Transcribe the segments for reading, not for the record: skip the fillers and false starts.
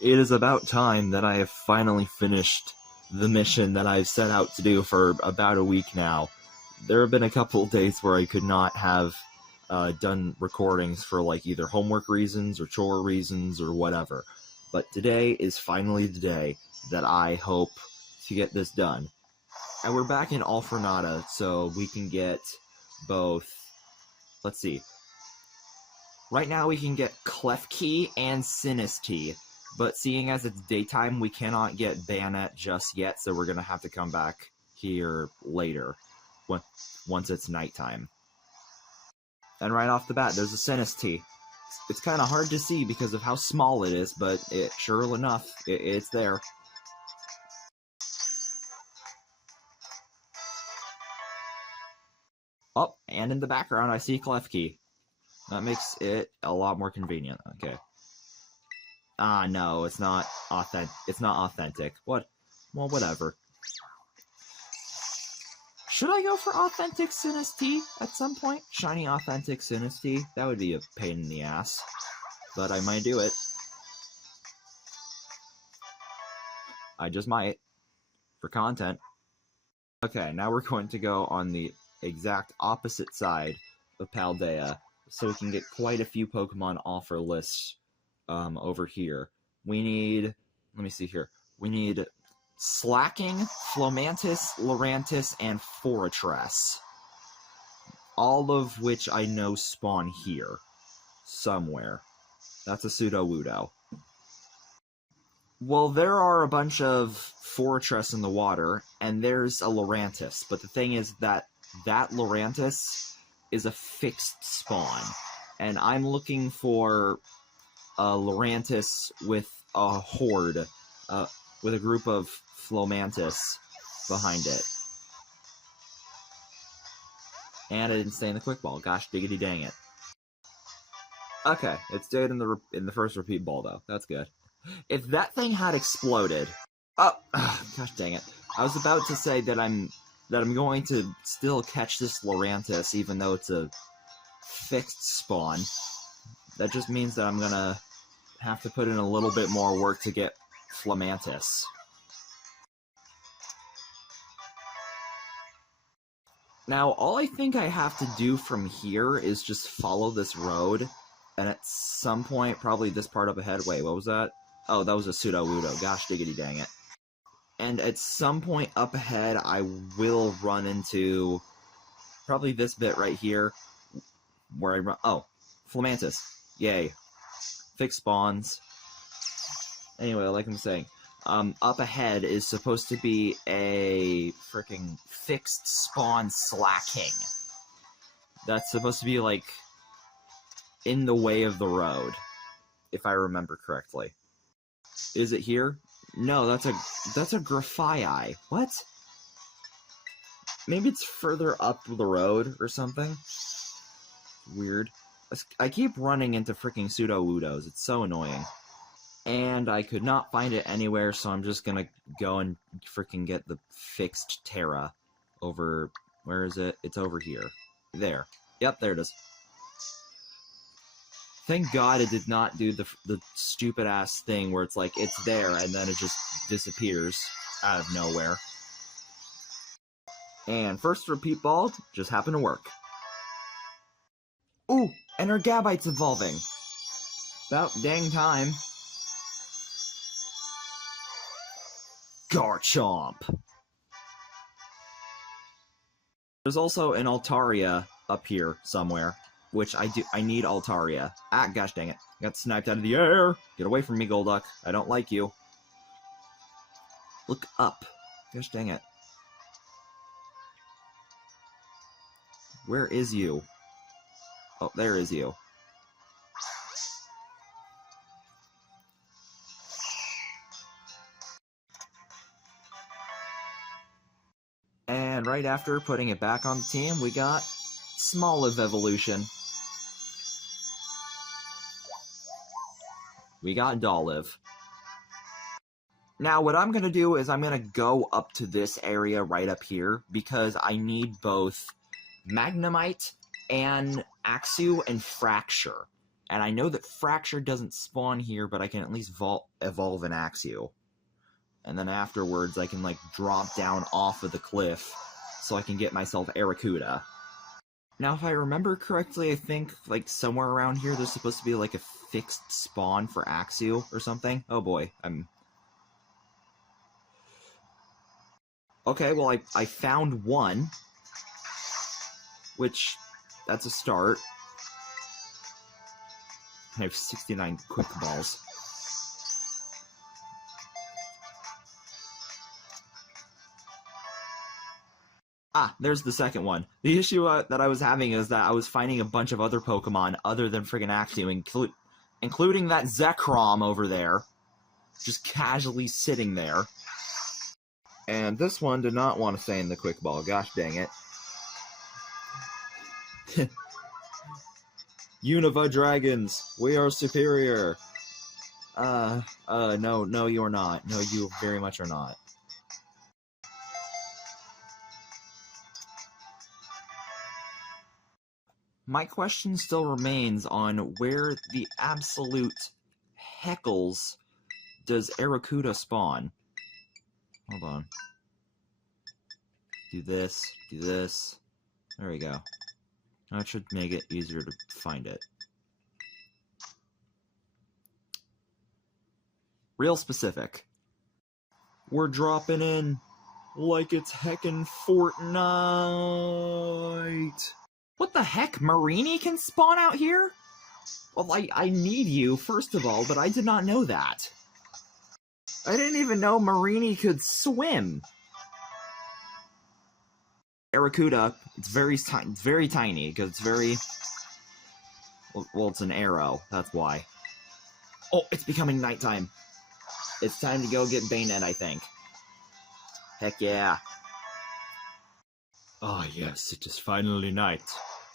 It is about time that I have finally finished the mission that I've set out to do for about a week now. There have been a couple of days where I could not have done recordings for like either homework reasons or chore reasons or whatever. But today is finally the day that I hope to get this done. And we're back in Alfornata, so we can get both. Let's see. Right now we can get Klefki and Sinistea, but seeing as it's daytime, we cannot get Bayonet just yet, so we're going to have to come back here later, once it's nighttime. And right off the bat, there's a Sinistea. It's kind of hard to see because of how small it is, but sure enough, it's there. Oh, and in the background, I see Klefki. That makes it a lot more convenient. Okay. Ah, no, it's not authentic. What? Well, whatever. Should I go for authentic Sinistea at some point? Shiny authentic Sinistea? That would be a pain in the ass. But I might do it. I just might. For content. Okay, now we're going to go on the exact opposite side of Paldea, so we can get quite a few Pokemon off our list over here. We need, let me see here, we need Slacking, Flomantis, Lurantis, and Fortress. All of which I know spawn here. Somewhere. That's a Sudowoodo. Well, there are a bunch of Fortress in the water, and there's a Lurantis, but the thing is that Lurantis is a fixed spawn, and I'm looking for a Lurantis with a horde, with a group of Flomantis behind it. And I didn't stay in the quick ball. Gosh diggity dang it. Okay, it stayed in the first repeat ball though. That's good. If that thing had exploded, gosh dang it! I was about to say that I'm going to still catch this Lurantis, even though it's a fixed spawn. That just means that I'm gonna have to put in a little bit more work to get Flomantis. Now, all I think I have to do from here is just follow this road, and at some point, probably this part up ahead. Wait, what was that? Oh, that was a Sudowoodo. Gosh diggity dang it. And at some point up ahead, I will run into probably this bit right here, where I run. Oh, Flomantis. Yay. Fixed spawns. Anyway, like I'm saying, up ahead is supposed to be a freaking fixed spawn Slacking. That's supposed to be, like, in the way of the road, if I remember correctly. Is it here? No, that's a Grafii. What? Maybe it's further up the road or something? Weird. I keep running into freaking Sudowoodos. It's so annoying. And I could not find it anywhere, so I'm just gonna go and freaking get the fixed Terra over... Where is it? It's over here. There. Yep, there it is. Thank God it did not do the stupid-ass thing where it's like, it's there, and then it just disappears out of nowhere. And first repeat ball just happened to work. Ooh, and our Gabite's evolving. About dang time. Garchomp! There's also an Altaria up here somewhere. Which I need Altaria. Ah, gosh dang it. Got sniped out of the air! Get away from me, Golduck. I don't like you. Look up. Gosh dang it. Where is you? Oh, there is you. And right after putting it back on the team, we got Smoliv evolution. We got Dolliv. Now, what I'm going to do is I'm going to go up to this area right up here, because I need both Magnemite and Axew and Fracture. And I know that Fracture doesn't spawn here, but I can at least evolve an Axew. And then afterwards, I can, like, drop down off of the cliff so I can get myself Arrokuda. Now, if I remember correctly, I think, like, somewhere around here, there's supposed to be, like, a fixed spawn for Axew or something. Oh boy, Okay, well, I found one, which, that's a start. I have 69 quick balls. Ah, there's the second one. The issue that I was having is that I was finding a bunch of other Pokemon other than friggin' Axew, including that Zekrom over there, just casually sitting there. And this one did not want to stay in the quick ball, gosh dang it. Unova Dragons, we are superior. No, you're not. No, you very much are not. My question still remains on where the absolute heckles does Arrokuda spawn. Hold on. Do this, do this. There we go. That should make it easier to find it. Real specific. We're dropping in like it's heckin' Fortnite. What the heck? Marini can spawn out here? Well, I need you, first of all, but I did not know that. I didn't even know Marini could swim. Arrokuda, it's very tiny, because it's very... Well, it's an arrow, that's why. Oh, it's becoming nighttime. It's time to go get Bayonet, I think. Heck yeah. Ah, yes, it is finally night,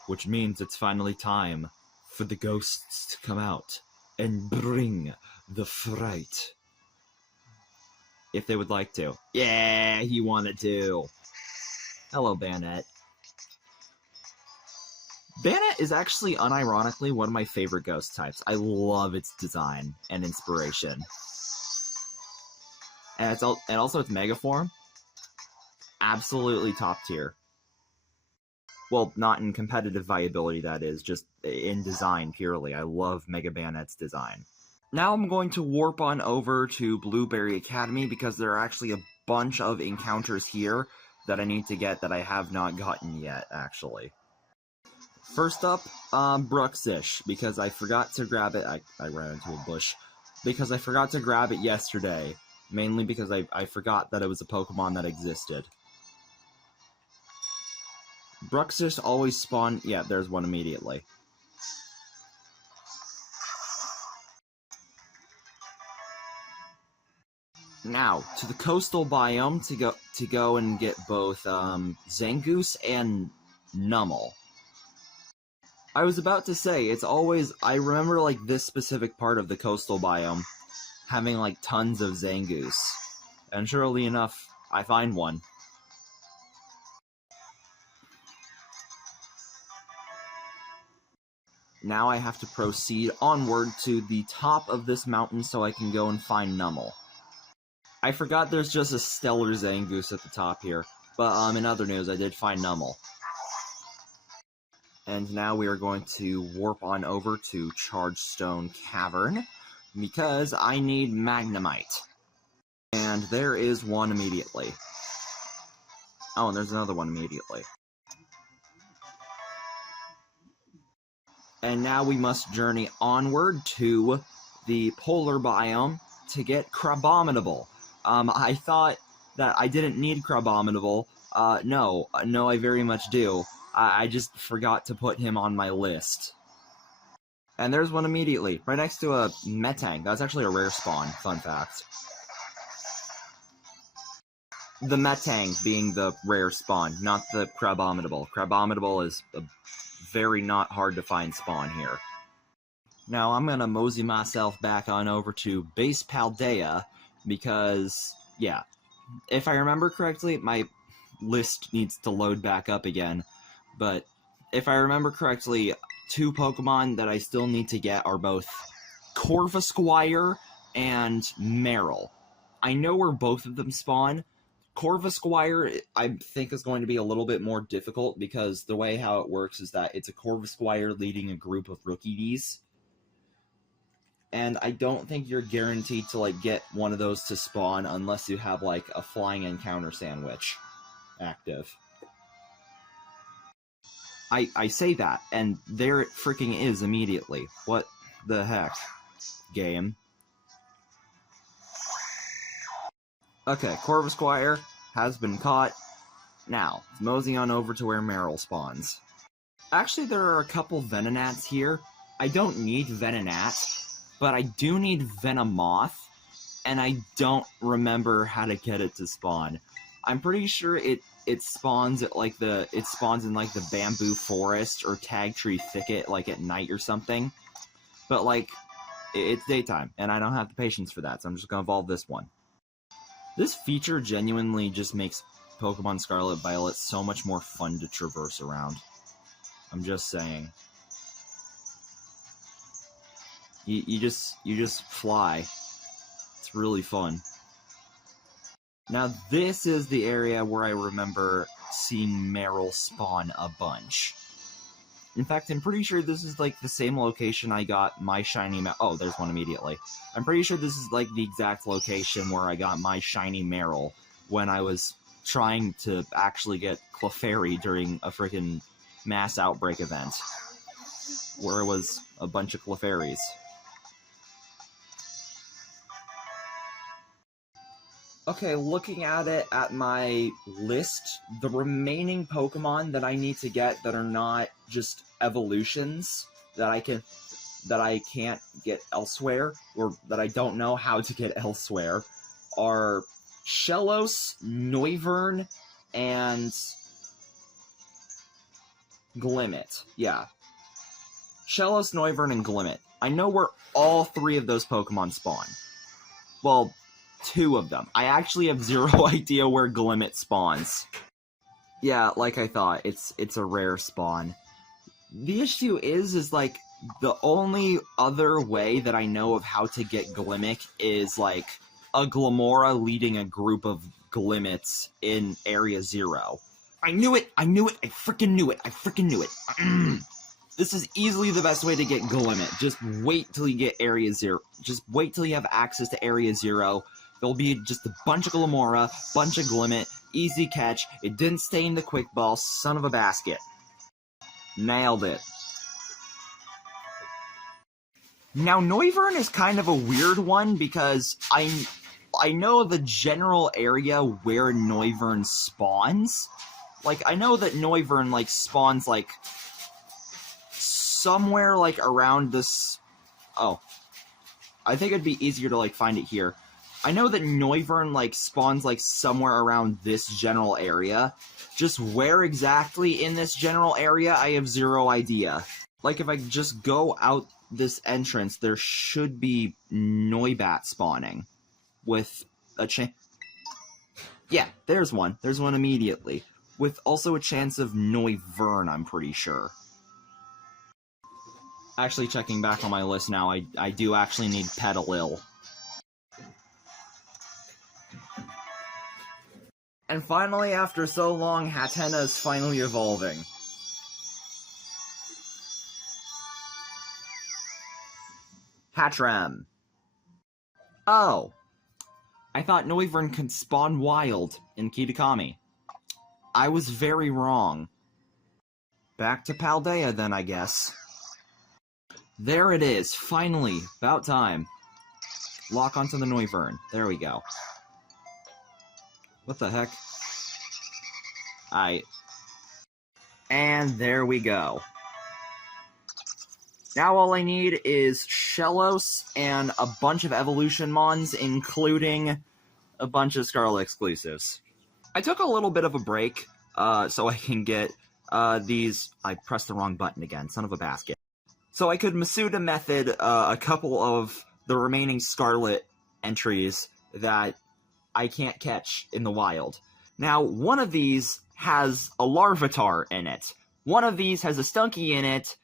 which means it's finally time for the ghosts to come out and bring the fright. If they would like to. Yeah, he wanted to. Hello, Bayonet. Bayonet is actually, unironically, one of my favorite ghost types. I love its design and inspiration. And also its Mega Form. Absolutely top tier. Well, not in competitive viability, that is, just in design purely. I love Mega Bayonet's design. Now I'm going to warp on over to Blueberry Academy because there are actually a bunch of encounters here that I need to get that I have not gotten yet, actually. First up, Bruxish, because I forgot to grab it. I ran into a bush. Because I forgot to grab it yesterday. Mainly because I forgot that it was a Pokemon that existed. Bruxish always spawn... Yeah, there's one immediately. Now, to the coastal biome to go and get both Zangoose and Numel. I was about to say, it's always... I remember, like, this specific part of the coastal biome having, like, tons of Zangoose. And surely enough, I find one. Now I have to proceed onward to the top of this mountain so I can go and find Numel. I forgot there's just a stellar Zangoose at the top here, but in other news, I did find Numel. And now we are going to warp on over to Chargestone Cavern, because I need Magnemite. And there is one immediately. Oh, and there's another one immediately. And now we must journey onward to the polar biome to get Crabominable. I thought that I didn't need Crabominable. No, I very much do. I just forgot to put him on my list. And there's one immediately, right next to a Metang. That's actually a rare spawn, fun fact. The Metang being the rare spawn, not the Crabominable. Crabominable is a very not hard to find spawn here. Now I'm gonna mosey myself back on over to Base Paldea, because, yeah, if I remember correctly, my list needs to load back up again, but if I remember correctly, two Pokemon that I still need to get are both Corvisquire and Meryl. I know where both of them spawn. Corvisquire, I think, is going to be a little bit more difficult because the way how it works is that it's a Corvisquire leading a group of Rookies. And I don't think you're guaranteed to, like, get one of those to spawn unless you have, like, a Flying Encounter Sandwich active. I say that, and there it freaking is immediately. What the heck, game? Okay, Corvisquire has been caught. Now, mosey on over to where Meryl spawns. Actually, there are a couple Venonats here. I don't need Venonat, but I do need Venomoth, and I don't remember how to get it to spawn. I'm pretty sure it spawns at like it spawns in like the bamboo forest or tag tree thicket like at night or something. But like it's daytime and I don't have the patience for that, so I'm just gonna evolve this one. This feature genuinely just makes Pokemon Scarlet Violet so much more fun to traverse around. I'm just saying. You just fly. It's really fun. Now this is the area where I remember seeing Meryl spawn a bunch. In fact, I'm pretty sure this is like the same location I got my shiny oh, there's one immediately. I'm pretty sure this is like the exact location where I got my shiny Meryl when I was trying to actually get Clefairy during a freaking mass outbreak event. Where it was a bunch of Clefairies. Okay, looking at it at my list, the remaining Pokemon that I need to get that are not just evolutions that I can't get elsewhere, or that I don't know how to get elsewhere, are Shellos, Noivern, and Glimmet. Yeah. Shellos, Noivern, and Glimmet. I know where all three of those Pokemon spawn. Well, two of them. I actually have zero idea where Glimmet spawns. Yeah, like I thought, it's a rare spawn. The issue is like, the only other way that I know of how to get Glimmet is, like, a Glamora leading a group of Glimmets in Area 0. I knew it! I knew it! I freaking knew it! I freaking knew it! This is easily the best way to get Glimmet. Just wait till you get Area 0. Just wait till you have access to Area 0. There'll be just a bunch of Glamora, bunch of Glimmet, easy catch. It didn't stay in the quick ball, son of a basket. Nailed it. Now, Noivern is kind of a weird one because I know the general area where Noivern spawns. Like, I know that Noivern, like, spawns, like, somewhere, like, around this... Oh. I think it'd be easier to, like, find it here. I know that Noivern, like, spawns, like, somewhere around this general area. Just where exactly in this general area, I have zero idea. Like, if I just go out this entrance, there should be Noibat spawning. With a chance... Yeah, there's one. There's one immediately. With also a chance of Noivern, I'm pretty sure. Actually, checking back on my list now, I do actually need Petalil. And finally, after so long, Hatenna is finally evolving. Hattrem. Oh. I thought Noivern could spawn wild in Kitakami. I was very wrong. Back to Paldea then, I guess. There it is, finally. About time. Lock onto the Noivern. There we go. What the heck? And there we go. Now all I need is Shellos and a bunch of Evolution Mons, including a bunch of Scarlet exclusives. I took a little bit of a break, so I can get these... I pressed the wrong button again, son of a basket. So I could Masuda method a couple of the remaining Scarlet entries that I can't catch in the wild. Now, one of these has a Larvitar in it. One of these has a Stunky in it,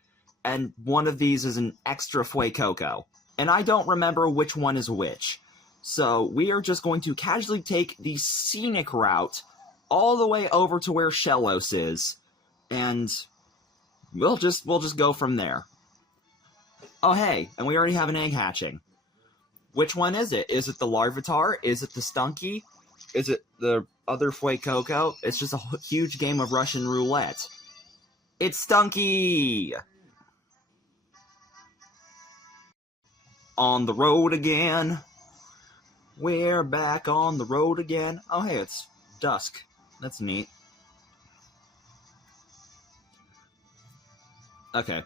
and one of these is an extra Fuecoco. And I don't remember which one is which. So we are just going to casually take the scenic route all the way over to where Shellos is, and we'll just go from there. Oh hey, and we already have an egg hatching. Which one is it? Is it the Larvitar? Is it the Stunky? Is it the other Fuecoco? It's just a huge game of Russian roulette. It's Stunky! On the road again. We're back on the road again. Oh hey, it's dusk. That's neat. Okay.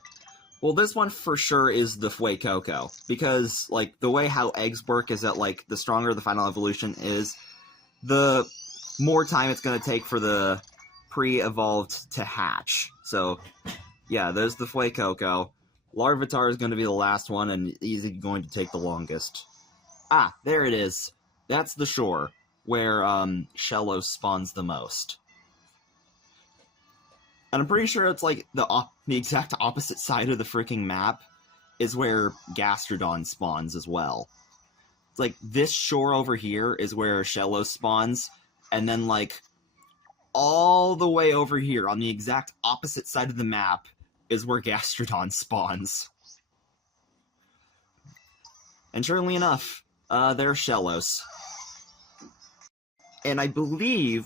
Well, this one for sure is the Fuecoco, because, like, the way how eggs work is that, like, the stronger the final evolution is, the more time it's going to take for the pre-evolved to hatch. So, yeah, there's the Fuecoco. Larvitar is going to be the last one, and he's going to take the longest. Ah, there it is. That's the shore, where, Shellos spawns the most. And I'm pretty sure it's like the exact opposite side of the freaking map is where Gastrodon spawns as well. It's like this shore over here is where Shellos spawns, and then like all the way over here on the exact opposite side of the map is where Gastrodon spawns. And surely enough, there's Shellos. And I believe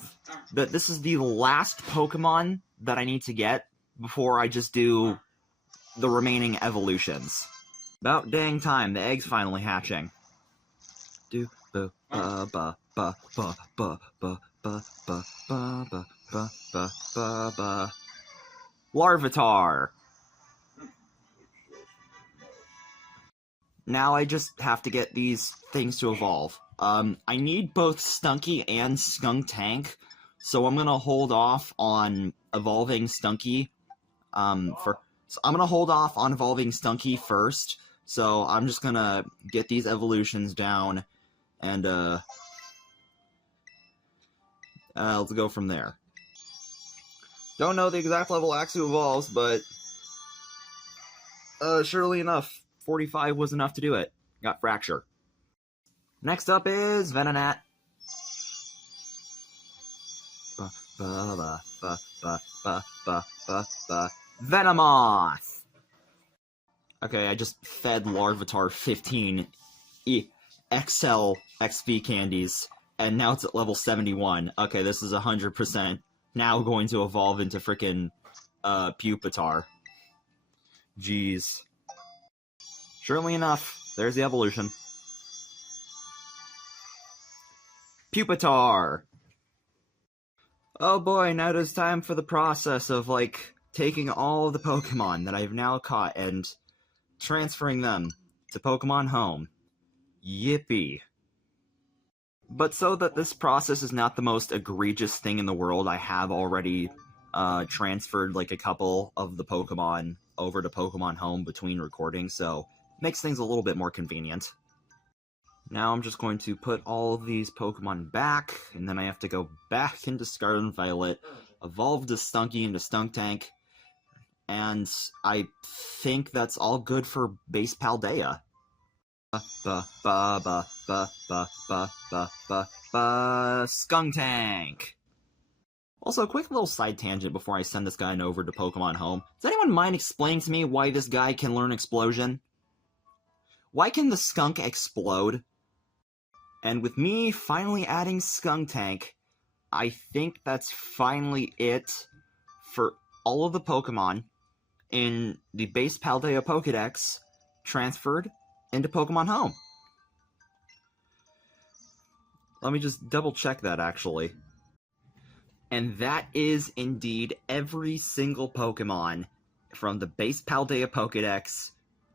that this is the last Pokemon that I need to get before I just do the remaining evolutions. About dang time, the egg's finally hatching. Do ba ba ba ba ba ba ba ba ba ba ba ba ba ba. Larvitar. Now I just have to get these things to evolve. I need both Stunky and Skuntank, so I'm gonna hold off on evolving Stunky. So I'm gonna hold off on evolving Stunky first. So I'm just gonna get these evolutions down, and let's go from there. Don't know the exact level Axu evolves, but surely enough, 45 was enough to do it. Got Fracture. Next up is Venonat. Venomoth! Okay, I just fed Larvitar 15 XL XP candies, and now it's at level 71. Okay, this is 100% now going to evolve into frickin' Pupitar. Jeez. Surely enough, there's the evolution. Pupitar! Oh boy, now it is time for the process of, like, taking all of the Pokemon that I've now caught and transferring them to Pokemon Home. Yippee. But so that this process is not the most egregious thing in the world, I have already transferred, like, a couple of the Pokemon over to Pokemon Home between recordings, so it makes things a little bit more convenient. Now I'm just going to put all of these Pokemon back, and then I have to go back into Scarlet and Violet, evolve the Stunky into Skuntank, and I think that's all good for base Paldea. Skuntank! Also, a quick little side tangent before I send this guy over to Pokemon Home. Does anyone mind explaining to me why this guy can learn Explosion? Why can the skunk explode? And with me finally adding Skuntank, I think that's finally it for all of the Pokemon in the base Paldea Pokedex transferred into Pokemon Home. Let me just double check that, actually. And that is indeed every single Pokemon from the base Paldea Pokedex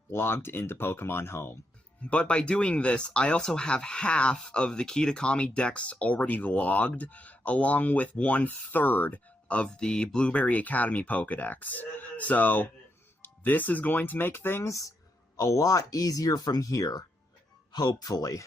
logged into Pokemon Home. But by doing this, I also have half of the Kitakami Dex already logged, along with 1/3 of the Blueberry Academy Pokedex. So, this is going to make things a lot easier from here. Hopefully.